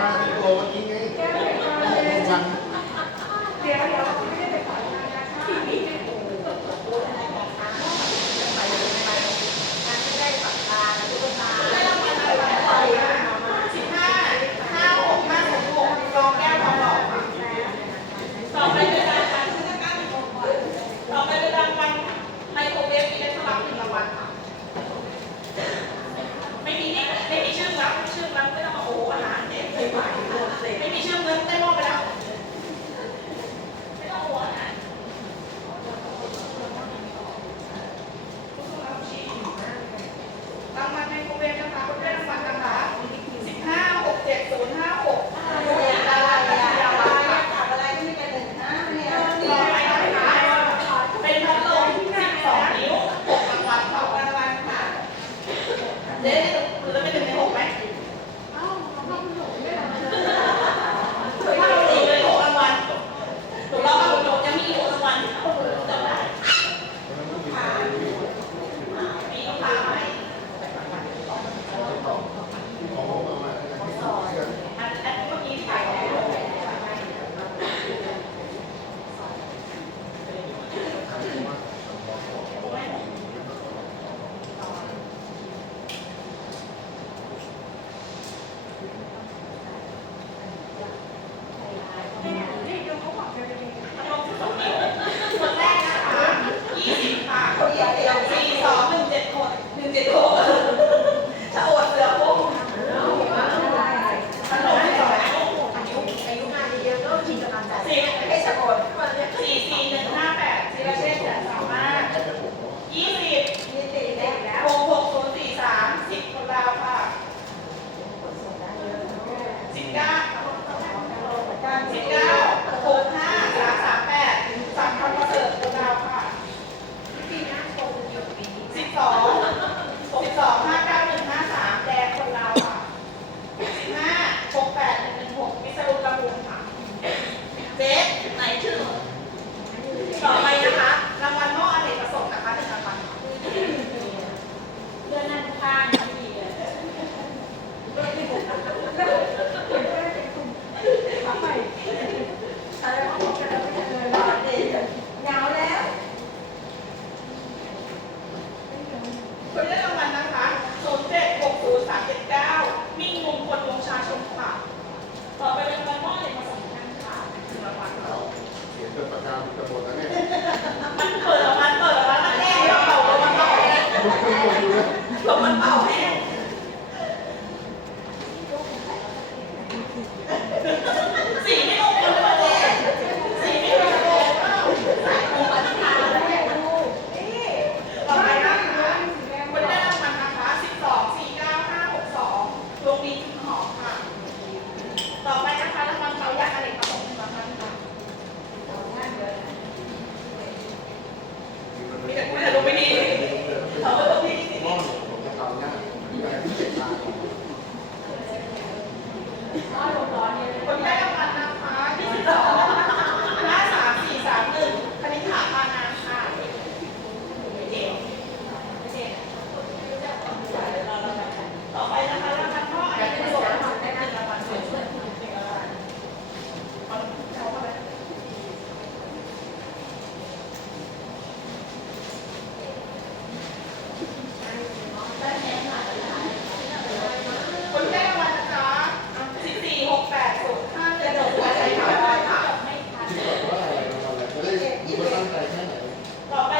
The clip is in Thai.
มาที่โบเมื่อกี้ไงเดี๋ยวเดี๋ยว ไม่มีชื่อเงินได้มอไปแล้วตั้งมันในโรงเรียนนะคะคุณไรางวัลนะคะสิบห้าหกเจ็ดศูนย์ห้าหกเป็นพัดลมที่สิบสองนิ้วรางวัลค่ะรางวัลค่ะเจ๊หรือไม่เป็น คนได้รางวัลนะคะสมเด็จ60379มิ่งมุงคลวงชาชมค่ะ ต่อไปเป็นรางวัลมอเหรียมาสองท่านค่ะถึงรางวัลเราเขียนจดประกามันจะหมดแล้วเนี่ยมันเปิดมันเปิดรางวัลแรกแล้วเป่ารางวัลเป่าแรกรางวัลเป่าแรก คนแต่อไป